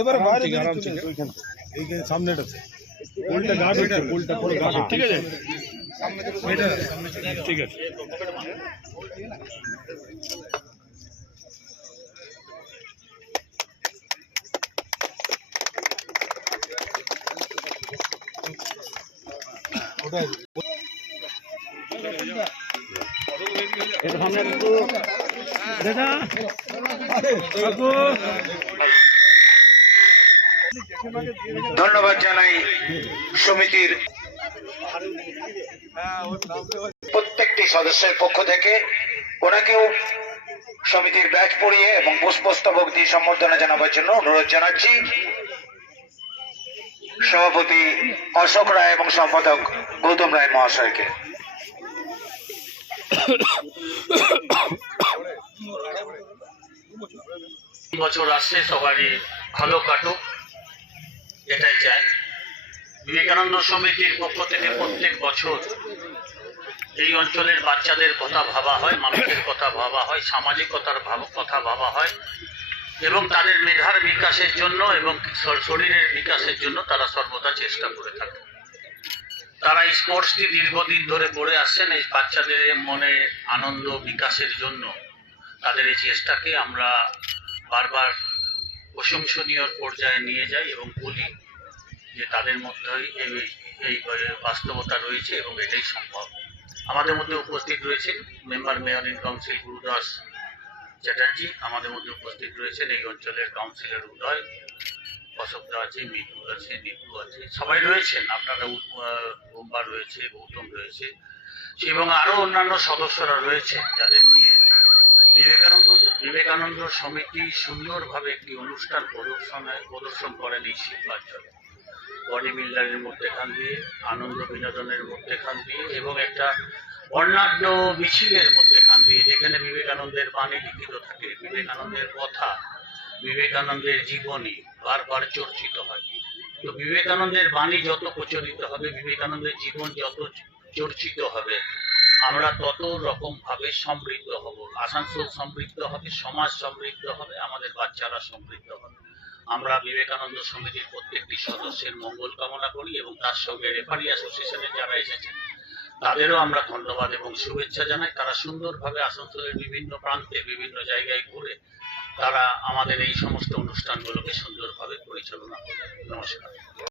এবারে বাইরে আরাম ঠিক ওইখান এই সামনেটা উল্টা গার্ড হচ্ছে উল্টা পুরো গার্ড ঠিক আছে সামনে থেকে ঠিক আছে ওটা এটা সামনে একটু দাদা কাকু ধন্যবাদ জানাই সমিতির প্রত্যেকটি সদস্যের পক্ষ থেকে ওনাকেও সমিতির ব্যাচ পরিয়ে এবং পুষ্পস্তবক দিয়ে সম্বর্ধনা জানাবার জন্য অনুরোধ জানাচ্ছি। সভাপতি অশোক রায় এবং সম্পাদক গৌতম রায় মহাশয়কে। বছর আসছে সবারই ভালো কাটুক এটাই চাই। বিবেকানন্দ সমিতির পক্ষ থেকে প্রত্যেক বছর এই অঞ্চলের বাচ্চাদের কথা ভাবা হয়, মানুষের কথা ভাবা হয়, সামাজিকতার কথা ভাবা হয় এবং তাদের মেধার বিকাশের জন্য এবং শরীরের বিকাশের জন্য তারা সর্বদা চেষ্টা করে থাকে। তারা এই স্পোর্টসটি দীর্ঘদিন ধরে করে আসছেন এই বাচ্চাদের মনে আনন্দ বিকাশের জন্য। তাদের এই চেষ্টাকে আমরা বারবার প্রশংসনীয় পর্যায়ে নিয়ে যাই এবং বলি যে তাদের মধ্যেই এই বাস্তবতা রয়েছে এবং এটাই সম্ভব। আমাদের মধ্যে উপস্থিত রয়েছেন member mayor in council Gurudas Chatterjee, আমাদের মধ্যে উপস্থিত রয়েছেন এই অঞ্চলের কাউন্সিলর উদয়, অশোকদা আছে, মিঠু আছে, নিপু আছে, সবাই রয়েছেন। আপনারা বোম্বা রয়েছে, গৌতম রয়েছে এবং আরও অন্যান্য সদস্যরা রয়েছে যাদের নিয়ে বিবেকানন্দ সমিতি সুন্দরভাবে একটি অনুষ্ঠান প্রদর্শন করেন এই শিল্পাঞ্চলে। বডি বিল্ডারের মধ্যেখান দিয়ে, আনন্দ বিনোদনের মধ্যেখান দিয়ে এবং একটা বর্ণাঢ্য মিছিলের মধ্যেখান দিয়ে, যেখানে বিবেকানন্দের বাণী লিখিত থাকে, বিবেকানন্দের কথা, বিবেকানন্দের জীবনী বারবার চর্চিত হয়। তো বিবেকানন্দের বাণী যত প্রচলিত হবে, বিবেকানন্দের জীবন যত চর্চিত হবে, আমরা তত রকম ভাবে সমৃদ্ধ হব। আসানসোল সমৃদ্ধ হবে, সমাজ সমৃদ্ধ হবে, আমাদের বাচ্চারা সমৃদ্ধ হবে। আমরা বিবেকানন্দ সমিতির প্রত্যেকটি সদস্যের মঙ্গল কামনা করি এবং তার সঙ্গে রেফারি অ্যাসোসিয়েশনের যারা এসেছেন তাদেরও আমরা ধন্যবাদ এবং শুভেচ্ছা জানাই। তারা সুন্দরভাবে আসানসোলের বিভিন্ন প্রান্তে বিভিন্ন জায়গায় ঘুরে তারা আমাদের এই সমস্ত অনুষ্ঠানগুলোকে সুন্দরভাবে পরিচালনা করে। নমস্কার।